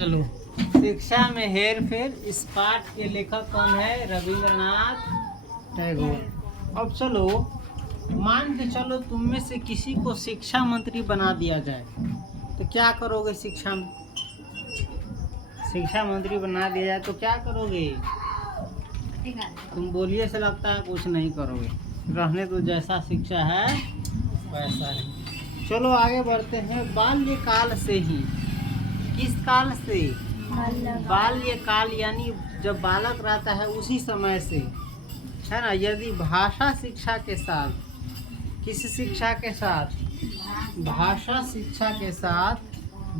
चलो, शिक्षा में हेर फेर, इस पाठ के लेखक कौन है? रविंद्रनाथ टैगोर। अब चलो, मान के चलो तुम में से किसी को शिक्षा मंत्री बना दिया जाए तो क्या करोगे? शिक्षा मंत्री बना दिया जाए तो क्या करोगे? तुम बोलिए, से लगता है कुछ नहीं करोगे। रहने तो, जैसा शिक्षा है वैसा है। चलो आगे बढ़ते हैं। बाल्यकाल से ही, किस काल से? बाल्यकाल, यानी जब बालक रहता है उसी समय से, है ना। यदि भाषा शिक्षा के साथ, किस शिक्षा के साथ? भाषा शिक्षा के साथ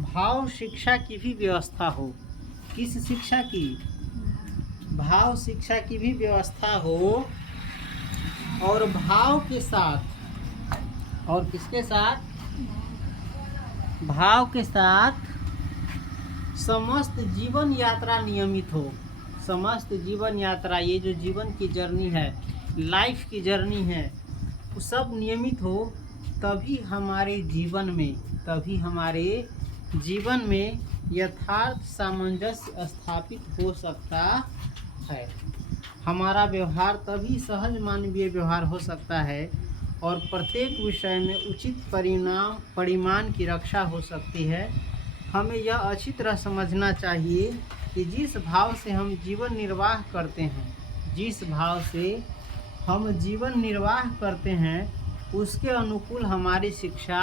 भाव शिक्षा की भी व्यवस्था हो। किस शिक्षा की? भाव शिक्षा की भी व्यवस्था हो, और भाव के साथ, और किसके साथ? भाव के साथ समस्त जीवन यात्रा नियमित हो। समस्त जीवन यात्रा, ये जो जीवन की जर्नी है, लाइफ की जर्नी है, वो सब नियमित हो, तभी हमारे जीवन में यथार्थ सामंजस्य स्थापित हो सकता है। हमारा व्यवहार तभी सहज मानवीय व्यवहार हो सकता है, और प्रत्येक विषय में उचित परिमाण की रक्षा हो सकती है। हमें यह अच्छी तरह समझना चाहिए कि जिस भाव से हम जीवन निर्वाह करते हैं उसके अनुकूल हमारी शिक्षा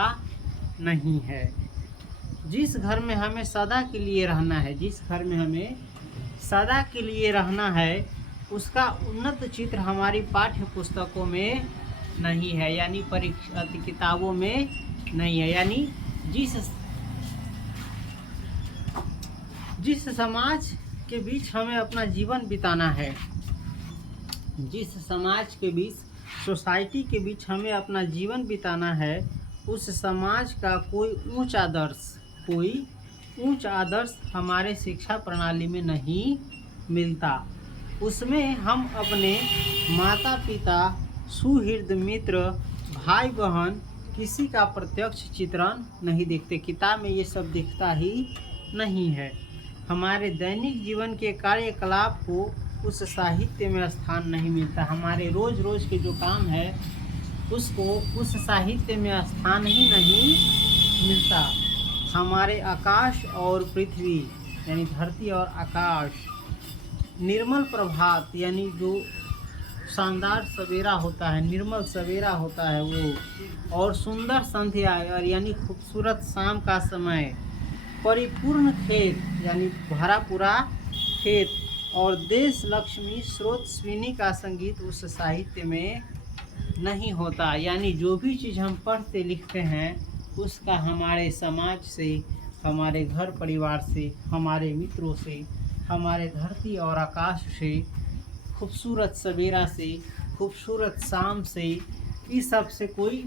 नहीं है। जिस घर में हमें सदा के लिए रहना है, उसका उन्नत चित्र हमारी पाठ्य पुस्तकों में नहीं है, यानी परीक्षा किताबों में नहीं है। यानी जिस समाज के बीच हमें अपना जीवन बिताना है, जिस समाज के बीच, सोसाइटी के बीच हमें अपना जीवन बिताना है, उस समाज का कोई ऊंच आदर्श हमारे शिक्षा प्रणाली में नहीं मिलता। उसमें हम अपने माता पिता, सुहृद मित्र, भाई बहन, किसी का प्रत्यक्ष चित्रण नहीं देखते। किताब में ये सब दिखता ही नहीं है। हमारे दैनिक जीवन के कार्यकलाप को उस साहित्य में स्थान नहीं मिलता। हमारे रोज रोज के जो काम है उसको उस साहित्य में स्थान ही नहीं मिलता। हमारे आकाश और पृथ्वी, यानी धरती और आकाश, निर्मल प्रभात, यानी जो शानदार सवेरा होता है, निर्मल सवेरा होता है वो, और सुंदर संध्या, और यानी खूबसूरत शाम का समय, परिपूर्ण खेत, यानी भरा पूरा खेत, और देश लक्ष्मी स्रोतस्विनी का संगीत उस साहित्य में नहीं होता। यानी जो भी चीज़ हम पढ़ते लिखते हैं उसका हमारे समाज से, हमारे घर परिवार से, हमारे मित्रों से, हमारे धरती और आकाश से, खूबसूरत सवेरा से, खूबसूरत शाम से, इस सब से कोई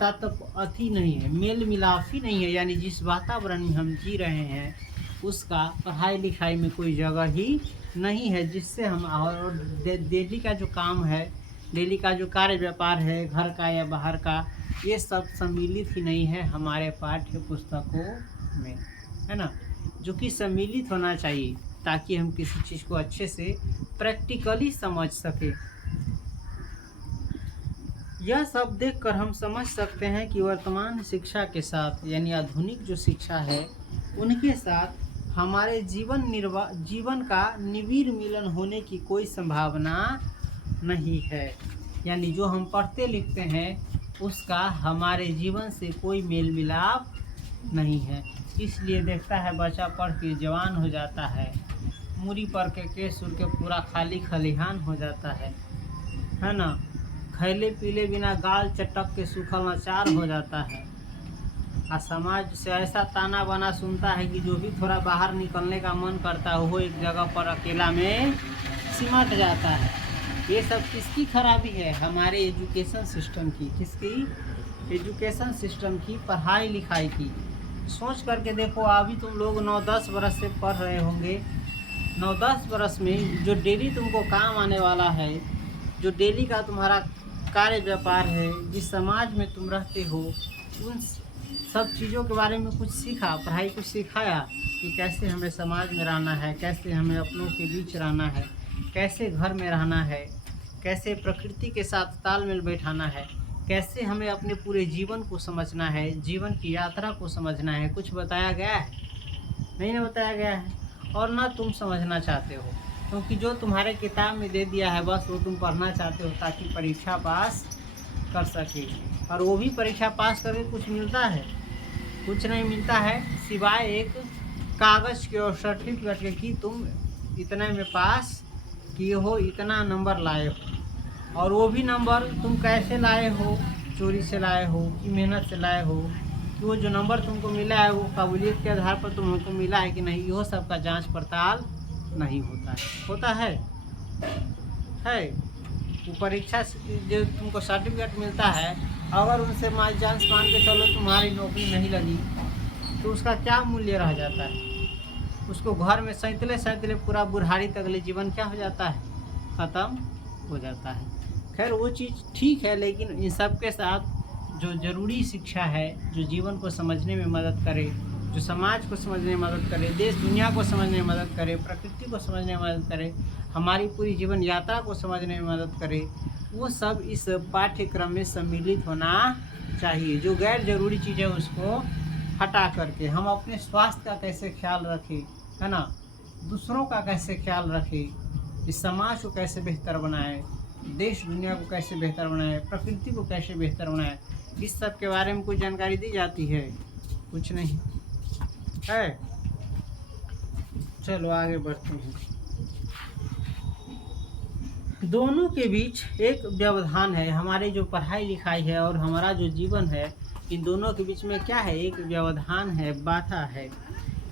तात्पर्य नहीं है, मेल मिलाप ही नहीं है। यानी जिस वातावरण में हम जी रहे हैं उसका पढ़ाई लिखाई में कोई जगह ही नहीं है, जिससे हम, और डेली का जो काम है, डेली का जो कार्य व्यापार है, घर का या बाहर का, ये सब सम्मिलित ही नहीं है हमारे पाठ्य पुस्तकों में, है ना। जो कि सम्मिलित होना चाहिए ताकि हम किसी चीज़ को अच्छे से प्रैक्टिकली समझ सके। यह सब देखकर हम समझ सकते हैं कि वर्तमान शिक्षा के साथ, यानी आधुनिक जो शिक्षा है, उनके साथ हमारे जीवन का निविड़ मिलन होने की कोई संभावना नहीं है। यानी जो हम पढ़ते लिखते हैं उसका हमारे जीवन से कोई मेल मिलाप नहीं है। इसलिए देखता है बच्चा पढ़ के जवान हो जाता है, मूरी पर के केस उड़ के पूरा खाली खलिहान हो जाता है ना। खैले पीले बिना गाल चटक के सूखल अचार हो जाता है। और समाज से ऐसा ताना बाना सुनता है कि जो भी थोड़ा बाहर निकलने का मन करता है वो एक जगह पर अकेला में सिमट जाता है। ये सब किसकी खराबी है? हमारे एजुकेशन सिस्टम की। किसकी? एजुकेशन सिस्टम की, पढ़ाई लिखाई की। सोच करके देखो, अभी तुम लोग 9-10 बरस से पढ़ रहे होंगे। 9-10 बरस में जो डेली तुमको काम आने वाला है, जो डेली का तुम्हारा कार्य व्यापार है, जिस समाज में तुम रहते हो, सब चीज़ों के बारे में कुछ सीखा, पढ़ाई कुछ सिखाया कि कैसे हमें समाज में रहना है, कैसे हमें अपनों के बीच रहना है, कैसे घर में रहना है, कैसे प्रकृति के साथ तालमेल बैठाना है, कैसे हमें अपने पूरे जीवन को समझना है, जीवन की यात्रा को समझना है। कुछ बताया गया है? नहीं ना बताया गया है। और ना तुम समझना चाहते हो, क्योंकि जो तुम्हारे किताब में दे दिया है बस वो तुम पढ़ना चाहते हो ताकि परीक्षा पास कर सके। और वो भी परीक्षा पास करके कुछ मिलता है? कुछ नहीं मिलता है, सिवाय एक कागज़ के और सर्टिफिकेट के कि तुम इतने में पास किए हो, इतना नंबर लाए हो। और वो भी नंबर तुम कैसे लाए हो, चोरी से लाए हो कि मेहनत से लाए हो, कि वो जो नंबर तुमको मिला है वो काबिलियत के आधार पर तुमको मिला है कि नहीं, वो सब का जांच पड़ताल नहीं होता है। होता है वो परीक्षा से जो तुमको सर्टिफिकेट मिलता है, अगर उनसे जांच मान के चलो तुम्हारी नौकरी नहीं लगी तो उसका क्या मूल्य रह जाता है? उसको घर में सैंतले पूरा बुढ़ारी तक जीवन क्या हो जाता है? ख़त्म हो जाता है। खैर वो चीज़ ठीक है, लेकिन इन सब के साथ जो ज़रूरी शिक्षा है, जो जीवन को समझने में मदद करे, जो समाज को समझने में मदद करे, देश दुनिया को समझने में मदद करे, प्रकृति को समझने में मदद करे, हमारी पूरी जीवन यात्रा को समझने में मदद करे, वो सब इस पाठ्यक्रम में सम्मिलित होना चाहिए। जो गैर ज़रूरी चीज़ है उसको हटा करके हम अपने स्वास्थ्य का कैसे ख्याल रखें, है ना, दूसरों का कैसे ख्याल रखें, इस समाज को कैसे बेहतर बनाएं, देश दुनिया को कैसे बेहतर बनाएं, प्रकृति को कैसे बेहतर बनाएं, इस सब के बारे में कोई जानकारी दी जाती है? कुछ नहीं है। चलो आगे बढ़ते हैं। दोनों के बीच एक व्यवधान है। हमारी जो पढ़ाई लिखाई है और हमारा जो जीवन है, इन दोनों के बीच में क्या है? एक व्यवधान है, बाधा है।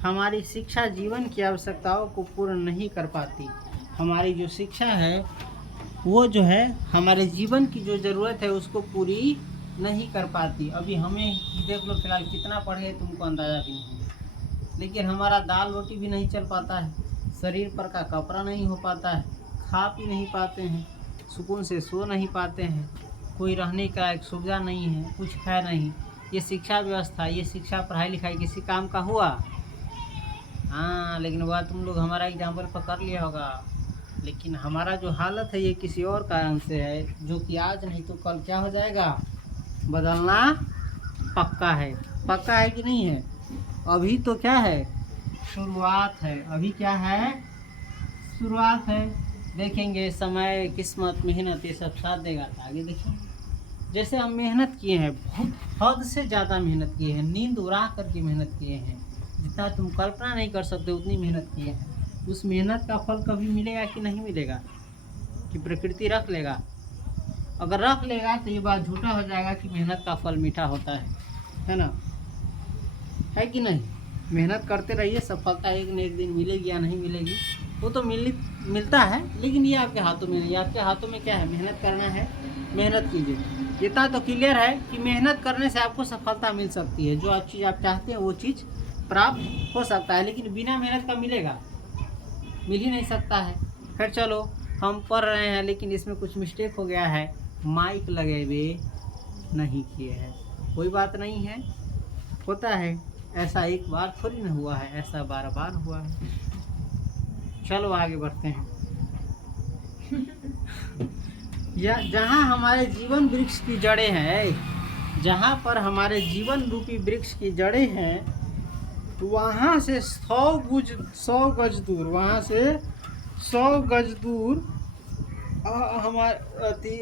हमारी शिक्षा जीवन की आवश्यकताओं को पूर्ण नहीं कर पाती। हमारी जो शिक्षा है वो जो है हमारे जीवन की जो ज़रूरत है उसको पूरी नहीं कर पाती। अभी हमें देख लो, फिलहाल कितना पढ़े तुमको अंदाज़ा भी नहीं है, लेकिन हमारा दाल रोटी भी नहीं चल पाता है, शरीर पर का कपड़ा नहीं हो पाता है, खा पी नहीं पाते हैं, सुकून से सो नहीं पाते हैं, कोई रहने का एक सुविधा नहीं है, कुछ है नहीं। ये शिक्षा व्यवस्था, ये शिक्षा पढ़ाई लिखाई किसी काम का हुआ? हाँ, लेकिन वह तुम लोग हमारा एग्जाम्पल पकड़ लिया होगा। लेकिन हमारा जो हालत है ये किसी और कारण से है, जो कि आज नहीं तो कल क्या हो जाएगा, बदलना पक्का है। पक्का है कि नहीं है? अभी तो क्या है, शुरुआत है। अभी क्या है, शुरुआत है। देखेंगे समय, किस्मत, मेहनत ये सब साथ देगा तो आगे देखेंगे। जैसे हम मेहनत किए हैं, बहुत हद से ज़्यादा मेहनत किए हैं, नींद उड़ा करके मेहनत किए हैं, जितना तुम कल्पना नहीं कर सकते उतनी मेहनत किए हैं। उस मेहनत का फल कभी मिलेगा कि नहीं मिलेगा? कि प्रकृति रख लेगा? अगर रख लेगा तो ये बात झूठा हो जाएगा कि मेहनत का फल मीठा होता है ना? है कि नहीं? मेहनत करते रहिए, सफलता एक न एक दिन मिलेगी या नहीं मिलेगी, वो तो मिलता है, लेकिन ये आपके हाथों में नहीं। आपके हाथों में क्या है? मेहनत करना है, मेहनत कीजिए। इतना तो क्लियर है कि मेहनत करने से आपको सफलता मिल सकती है। जो चीज़ आप चाहते हैं वो चीज़ प्राप्त हो सकता है, लेकिन बिना मेहनत का मिलेगा? मिल ही नहीं सकता है। फिर चलो, हम पढ़ रहे हैं लेकिन इसमें कुछ मिस्टेक हो गया है, माइक लगे हुए नहीं किए हैं। कोई बात नहीं है, होता है। ऐसा एक बार थोड़ी ना हुआ है, ऐसा बार बार हुआ है। चलो आगे बढ़ते हैं। जहाँ हमारे जीवन वृक्ष की जड़ें हैं, जहाँ पर हमारे जीवन रूपी वृक्ष की जड़ें हैं, वहाँ से 100 गज दूर, वहाँ से 100 गज दूर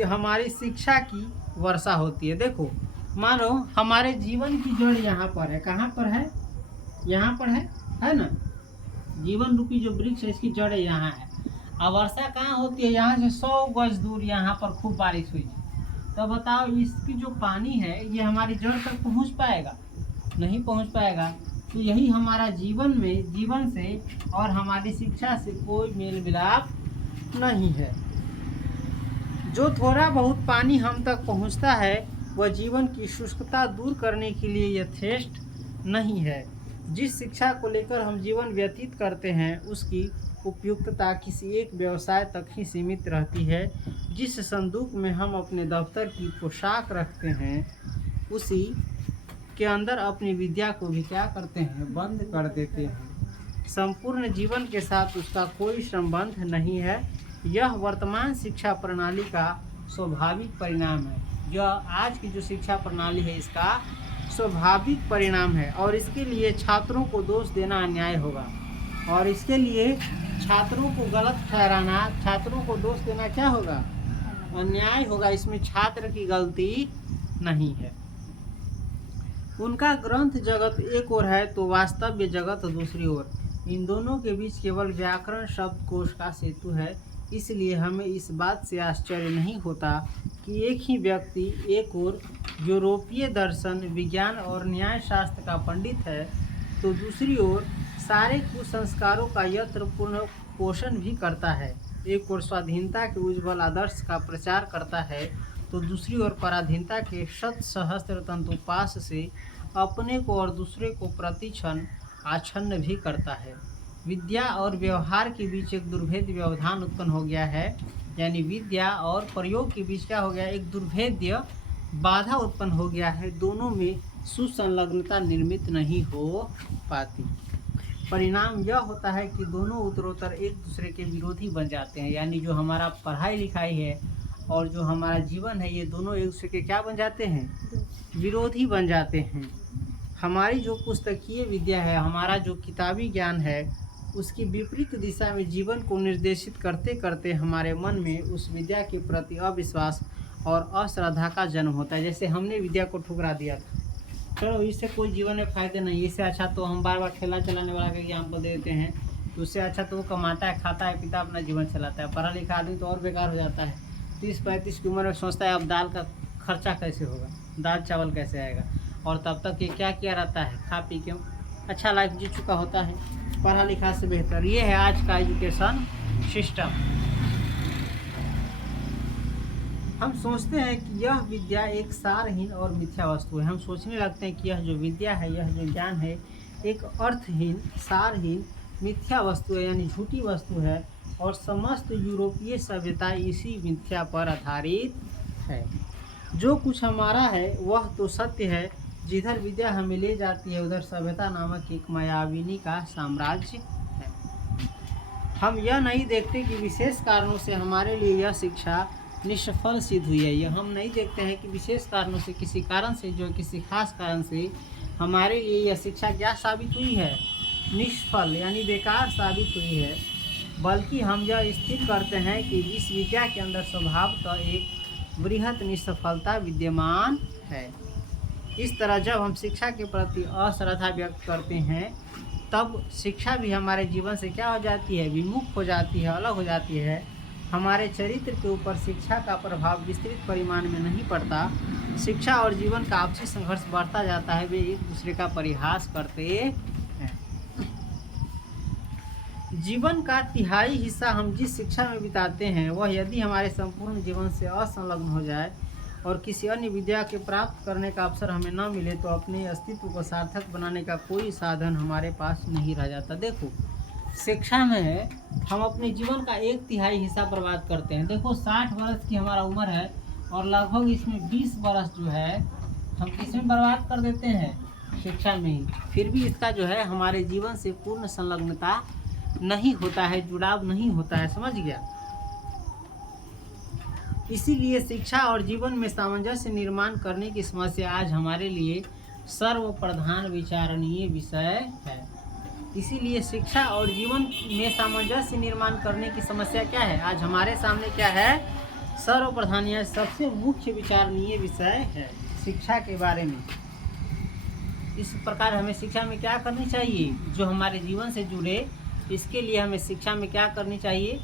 हमारी शिक्षा की वर्षा होती है। देखो, मानो हमारे जीवन की जड़ यहाँ पर है। कहाँ पर है? यहाँ पर है ना? जीवन रूपी जो वृक्ष है इसकी जड़ यहाँ है। अब वर्षा कहाँ होती है? यहाँ से 100 गज दूर यहाँ पर खूब बारिश हुई, तो बताओ इसकी जो पानी है ये हमारी जड़ तक पहुँच पाएगा? नहीं पहुँच पाएगा। तो यही हमारा जीवन से और हमारी शिक्षा से कोई मेल मिलाप नहीं है। जो थोड़ा बहुत पानी हम तक पहुँचता है वह जीवन की शुष्कता दूर करने के लिए यथेष्ट नहीं है। जिस शिक्षा को लेकर हम जीवन व्यतीत करते हैं उसकी उपयुक्तता किसी एक व्यवसाय तक ही सीमित रहती है। जिस संदूक में हम अपने दफ्तर की पोशाक रखते हैं उसी के अंदर अपनी विद्या को भी क्या करते हैं, बंद कर देते हैं। संपूर्ण जीवन के साथ उसका कोई संबंध नहीं है। यह वर्तमान शिक्षा प्रणाली का स्वाभाविक परिणाम है। यह आज की जो शिक्षा प्रणाली है इसका स्वाभाविक परिणाम है और इसके लिए छात्रों को दोष देना अन्याय होगा। और इसके लिए छात्रों को गलत ठहराना, छात्रों को दोष देना क्या होगा, अन्याय होगा। इसमें छात्र की गलती नहीं है। उनका ग्रंथ जगत एक ओर है तो वास्तव्य जगत दूसरी ओर। इन दोनों के बीच केवल व्याकरण शब्दकोश का सेतु है। इसलिए हमें इस बात से आश्चर्य नहीं होता कि एक ही व्यक्ति एक ओर यूरोपीय दर्शन, विज्ञान और न्याय शास्त्र का पंडित है तो दूसरी ओर सारे कुसंस्कारों का यत्रपूर्ण पोषण भी करता है। एक ओर स्वाधीनता के उज्ज्वल आदर्श का प्रचार करता है तो दूसरी ओर पराधीनता के शत सहस्त्र तंतुपाश से अपने को और दूसरे को प्रतिक्षण आच्छन्न भी करता है। विद्या और व्यवहार के बीच एक दुर्भेद्य व्यवधान उत्पन्न हो गया है। यानी विद्या और प्रयोग के बीच क्या हो गया, एक दुर्भेद्य बाधा उत्पन्न हो गया है। दोनों में सुसंलग्नता निर्मित नहीं हो पाती। परिणाम यह होता है कि दोनों उत्तरोत्तर एक दूसरे के विरोधी बन जाते हैं। यानी जो हमारा पढ़ाई लिखाई है और जो हमारा जीवन है ये दोनों एक दूसरे के क्या बन जाते हैं, विरोधी बन जाते हैं। हमारी जो पुस्तकीय विद्या है, हमारा जो किताबी ज्ञान है, उसकी विपरीत दिशा में जीवन को निर्देशित करते करते हमारे मन में उस विद्या के प्रति अविश्वास और अश्रद्धा का जन्म होता है। जैसे हमने विद्या को ठुकरा दिया था, चलो इससे कोई जीवन में फायदे नहीं, इससे अच्छा तो हम बार बार ठेला चलाने वाला का एग्जाम्पल दे देते हैं, तो उससे अच्छा तो वो कमाता है, खाता है, पिता अपना जीवन चलाता है। पढ़ा लिखा आदमी तो और बेकार हो जाता है। 30-35 की उम्र में सोचता है अब दाल का खर्चा कैसे होगा, दाल चावल कैसे आएगा, और तब तक ये क्या किया रहता है, खा पी के अच्छा लाइफ जी चुका होता है, पढ़ा लिखा से बेहतर। ये है आज का एजुकेशन सिस्टम। हम सोचते हैं कि यह विद्या एक सारहीन और मिथ्या वस्तु है। हम सोचने लगते हैं कि यह जो विद्या है, यह जो ज्ञान है, एक अर्थहीन, सारहीन, मिथ्या वस्तु है, यानी झूठी वस्तु है। और समस्त यूरोपीय सभ्यता इसी मिथ्या पर आधारित है। जो कुछ हमारा है वह तो सत्य है। जिधर विद्या हमें ले जाती है उधर सभ्यता नामक एक मायाविनी का साम्राज्य है। हम यह नहीं देखते कि विशेष कारणों से हमारे लिए यह शिक्षा निष्फल सिद्ध हुई है। यह हम नहीं देखते हैं कि विशेष कारणों से, किसी कारण से, जो किसी खास कारण से हमारे लिए यह शिक्षा क्या साबित हुई है, निष्फल यानी बेकार साबित हुई है। बल्कि हम यह स्थिर करते हैं कि इस विद्या के अंदर स्वभावतः एक बृहत निष्फलता विद्यमान है। इस तरह जब हम शिक्षा के प्रति अश्रद्धा व्यक्त करते हैं तब शिक्षा भी हमारे जीवन से क्या हो जाती है, विमुख हो जाती है, अलग हो जाती है। हमारे चरित्र के ऊपर शिक्षा का प्रभाव विस्तृत परिमाण में नहीं पड़ता। शिक्षा और जीवन का आपसी संघर्ष बढ़ता जाता है। वे एक दूसरे का परिहास करते हैं। जीवन का तिहाई हिस्सा हम जिस शिक्षा में बिताते हैं वह यदि हमारे संपूर्ण जीवन से असंलग्न हो जाए और किसी अन्य विद्या के प्राप्त करने का अवसर हमें न मिले तो अपने अस्तित्व को सार्थक बनाने का कोई साधन हमारे पास नहीं रह जाता। देखो, शिक्षा में हम अपने जीवन का 1/3 हिस्सा बर्बाद करते हैं। देखो 60 वर्ष की हमारा उम्र है और लगभग इसमें 20 वर्ष जो है हम किसमें बर्बाद कर देते हैं, शिक्षा में ही। फिर भी इसका जो है हमारे जीवन से पूर्ण संलग्नता नहीं होता है, जुड़ाव नहीं होता है। समझ गया? इसीलिए शिक्षा और जीवन में सामंजस्य निर्माण करने की समस्या आज हमारे लिए सर्वप्रधान विचारणीय विषय है। इसीलिए शिक्षा और जीवन में सामंजस्य निर्माण करने की समस्या क्या है, आज हमारे सामने क्या है, सर्वप्रधान या सबसे मुख्य विचारणीय विषय है शिक्षा के बारे में। इस प्रकार हमें शिक्षा में क्या करनी चाहिए, जो हमारे जीवन से जुड़े, इसके लिए हमें शिक्षा में क्या करनी चाहिए,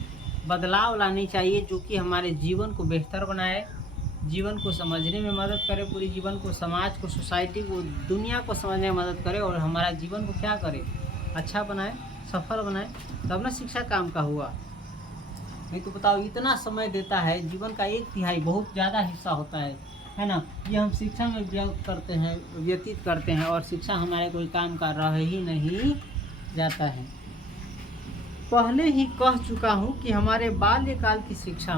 बदलाव लानी चाहिए, जो कि हमारे जीवन को बेहतर बनाए, जीवन को समझने में मदद करे, पूरे जीवन को, समाज को, सोसाइटी को, दुनिया को समझने में मदद करे और हमारा जीवन को क्या करे, अच्छा बनाए, सफल बनाए। तब ना शिक्षा काम का हुआ। नहीं तो बताओ, इतना समय देता है, जीवन का 1/3 बहुत ज़्यादा हिस्सा होता है ना, ये हम शिक्षा में व्यतीत करते हैं और शिक्षा हमारे कोई काम का रह ही नहीं जाता है। पहले ही कह चुका हूँ कि हमारे बाल्यकाल की शिक्षा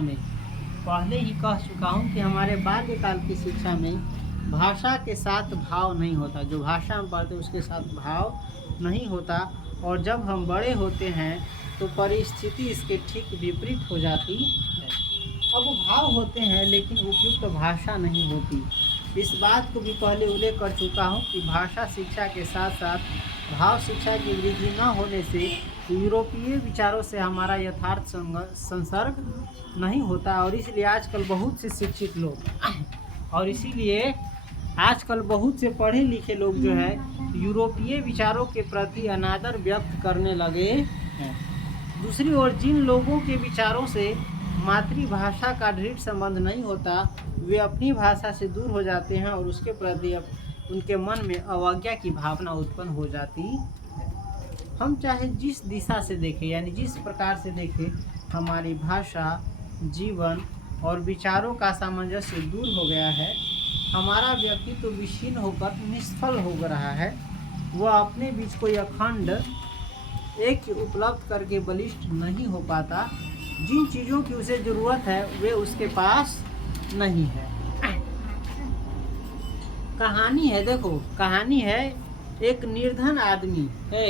में भाषा के साथ भाव नहीं होता, जो भाषा हम पढ़ते हैं उसके साथ भाव नहीं होता। और जब हम बड़े होते हैं तो परिस्थिति इसके ठीक विपरीत हो जाती है। अब भाव होते हैं लेकिन उपयुक्त भाषा नहीं होती। इस बात को भी पहले उल्लेख कर चुका हूँ कि भाषा शिक्षा के साथ साथ भाव शिक्षा की वृद्धि न होने से यूरोपीय विचारों से हमारा यथार्थ संसर्ग नहीं होता। और इसलिए आजकल बहुत से शिक्षित लोग और इसीलिए आजकल बहुत से पढ़े लिखे लोग जो है यूरोपीय विचारों के प्रति अनादर व्यक्त करने लगे हैं। दूसरी ओर जिन लोगों के विचारों से मातृभाषा का दृढ़ संबंध नहीं होता, वे अपनी भाषा से दूर हो जाते हैं और उसके प्रति अब उनके मन में अवज्ञा की भावना उत्पन्न हो जाती है। हम चाहे जिस दिशा से देखें, यानी जिस प्रकार से देखें, हमारी भाषा, जीवन और विचारों का सामंजस्य दूर हो गया है। हमारा व्यक्तित्व विशीर्ण होकर निष्फल हो रहा है। वह अपने बीच कोई अखंड एक उपलब्ध करके बलिष्ठ नहीं हो पाता। जिन चीज़ों की उसे ज़रूरत है वे उसके पास नहीं है। कहानी है, देखो कहानी है, एक निर्धन आदमी है,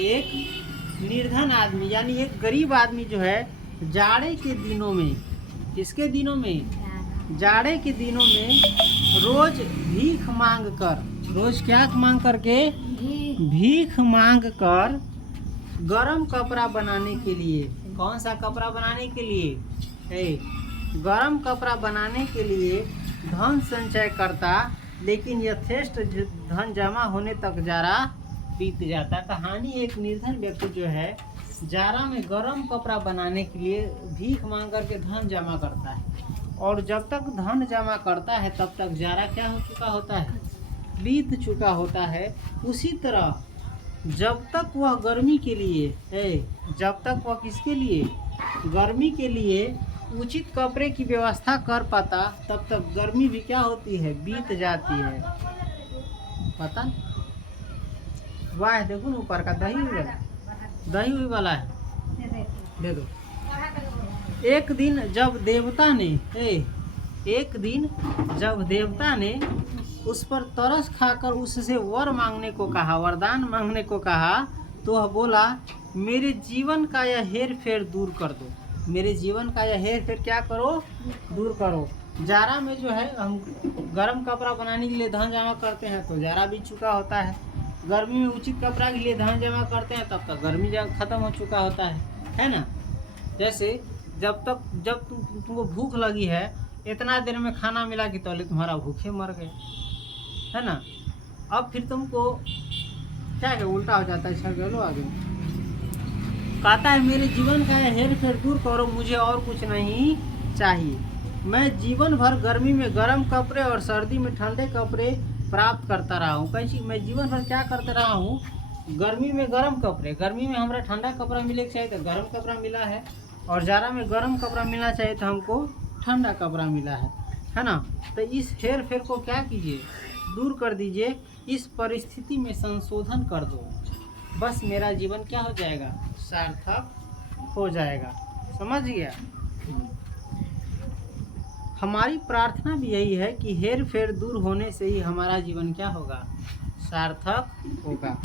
एक निर्धन आदमी यानी एक गरीब आदमी जो है जाड़े के दिनों में, किसके दिनों में, जाड़े के दिनों में रोज भीख मांग कर, रोज क्या मांग करके, भीख मांग कर गरम कपड़ा बनाने के लिए, कौन सा कपड़ा बनाने के लिए, गरम कपड़ा बनाने के लिए धन संचय करता, लेकिन यथेष्ट धन जमा होने तक जाड़ा बीत जाता। कहानी एक निर्धन व्यक्ति जो है जाड़ा में गरम कपड़ा बनाने के लिए भीख मांग करके धन जमा करता है, और जब तक धन जमा करता है तब तक जाड़ा क्या हो चुका होता है, बीत चुका होता है। उसी तरह जब तक वह गर्मी के लिए जब तक वह किसके लिए, गर्मी के लिए उचित कपड़े की व्यवस्था कर पाता, तब तक गर्मी भी क्या होती है, बीत जाती है। पता वाह, देखो ना ऊपर का दही हुई वाला है, दे दो। एक दिन जब देवता ने उस पर तरस खाकर उससे वरदान मांगने को कहा, तो वह बोला, मेरे जीवन का यह हेर फेर दूर कर दो, मेरे जीवन का यह हेर फेर क्या करो, दूर करो। जाड़ा में जो है हम गर्म कपड़ा बनाने के लिए धन जमा करते हैं तो जाड़ा बीत चुका होता है। गर्मी में उचित कपड़ा के लिए धन जमा करते हैं तब तक गर्मी खत्म हो चुका होता है ना। जैसे जब तुमको भूख लगी है, इतना देर में खाना मिला कि पहले तुम्हारा भूखे मर गए, है ना। अब फिर तुमको क्या है, उल्टा हो जाता है। चलो आगे कहता है, मेरे जीवन का हेर फेर दूर करो, मुझे और कुछ नहीं चाहिए। मैं जीवन भर गर्मी में गर्म कपड़े और सर्दी में ठंडे कपड़े प्राप्त करता रहा हूँ। कैसी, मैं जीवन भर क्या करता रहा हूँ, गर्मी में गर्म कपड़े, गर्मी में हमारा ठंडा कपड़ा मिले चाहिए तो गर्म कपड़ा मिला है, और जाड़ा में गर्म कपड़ा मिलना चाहिए तो हमको ठंडा कपड़ा मिला है ना। तो इस हेर फेर को क्या कीजिए, दूर कर दीजिए, इस परिस्थिति में संशोधन कर दो, बस मेरा जीवन क्या हो जाएगा, सार्थक हो जाएगा। समझ गया। हमारी प्रार्थना भी यही है कि हेर फेर दूर होने से ही हमारा जीवन क्या होगा, सार्थक होगा।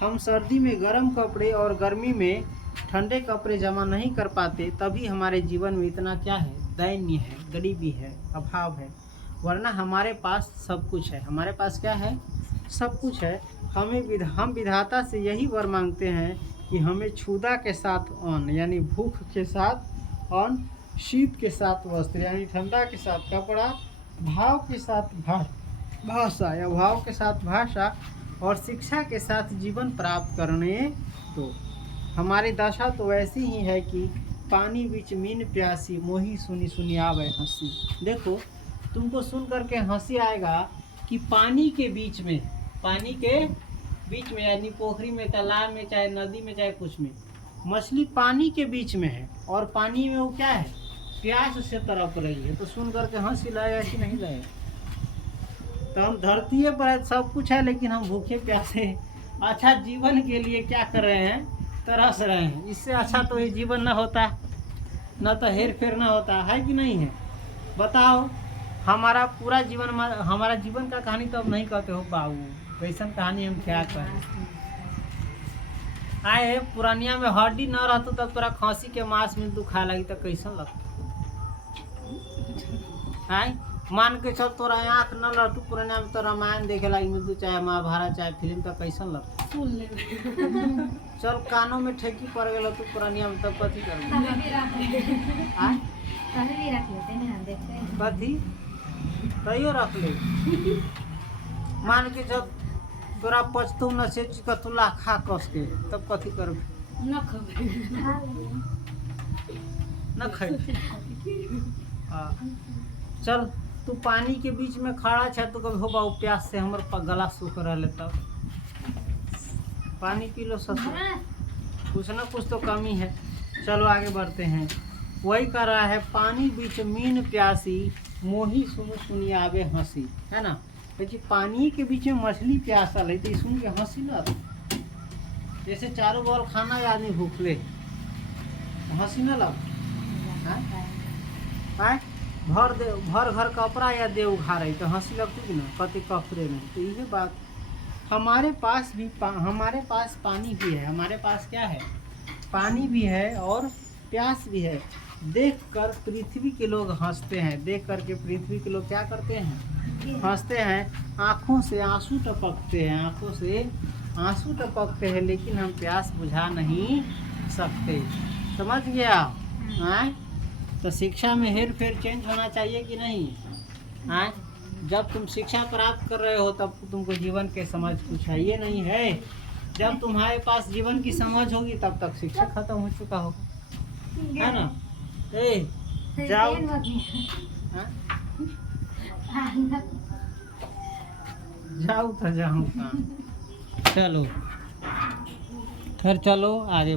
हम सर्दी में गर्म कपड़े और गर्मी में ठंडे कपड़े जमा नहीं कर पाते, तभी हमारे जीवन में इतना क्या है, दैन्य है, गरीबी है, अभाव है। वरना हमारे पास सब कुछ है, हमारे पास क्या है, सब कुछ है। हम विधाता से यही वर मांगते हैं कि हमें क्षुधा के साथ अन्न, यानी भूख के साथ अन्न, शीत के साथ वस्त्र यानी ठंडा के साथ कपड़ा, भाव के साथ भाषा या भाव के साथ भाषा, और शिक्षा के साथ जीवन प्राप्त करने दो। हमारी दशा तो वैसी ही है कि पानी बीच मीन प्यासी, मोही सुनी सुनी आवे हंसी। देखो तुमको सुन करके हंसी आएगा कि पानी के बीच में यानी पोखरी में, तालाब में, चाहे नदी में, चाहे कुछ में, मछली पानी के बीच में है और पानी में वो क्या है, प्यास से तड़प रही है, तो सुन करके हंसी लगेगा कि नहीं लगेगा। तो हम धरती पर सब कुछ है लेकिन हम भूखे प्यासे अच्छा जीवन के लिए क्या कर रहे हैं, तरस रहे हैं। इससे अच्छा तो ये जीवन ना होता, न तो हेर फेर ना होता है कि नहीं है। बताओ, हमारा पूरा जीवन हमारा जीवन का कहानी तो अब नहीं कहते हो बाबू, कैसन कहानी हम क्या करें। आए पुरानिया में हड्डी न रहतो तब तोरा खसी के मांस में दुखा लगी तो कैसन लगता। आए मान के चल तोरा आँख न रहतू पुरानिया में तो रामायण देखे लगी मिलतू चाहे महाभारत चाहे फिल्म तो कैसन लगता। चल कानों में ठेकी पड़ गया तू पुरानिया में तब कथी कर कथी तैयो रख ले। मान के जब तोरा पचतौ न से तू लाखा कस के तब कथी कर न खाई। चल तू पानी के बीच में खड़ा छे तो कभी हो बाऊ प्यास से हमर गला सूख रहा है तब पानी पी लो ससुर, कुछ ना कुछ तो कमी है। चलो आगे बढ़ते हैं। वही कर रहा है पानी बीच मीन प्यासी मोही सुन सुनी आवे हंसी, है ना। देखिए पानी के बीच में मछली प्यासल है तो सुन के हंसी ना जैसे चारों बॉल खाना आदमी भूखले हंसी ना लग भर घर कपड़ा या दे उघार है तो हंसी लगती कि ना कति कपड़े नहीं। तो यही बात हमारे पास पानी भी है, हमारे पास क्या है पानी भी है और प्यास भी है। देखकर पृथ्वी के लोग हंसते हैं, देख कर के पृथ्वी के लोग क्या करते हैं हंसते हैं। आँखों से आंसू टपकते हैं, आँखों से आंसू टपकते हैं लेकिन हम प्यास बुझा नहीं सकते। समझ गया। हाँ तो शिक्षा में हेर फेर चेंज होना चाहिए कि नहीं। हाँ जब तुम शिक्षा प्राप्त कर रहे हो तब तुमको जीवन के समझ कुछ है ये नहीं है। जब तुम्हारे पास जीवन की समझ होगी तब तक शिक्षा खत्म हो चुका हो, है ना। जाओ जाओ तो जाओ। चलो फिर चलो आगे।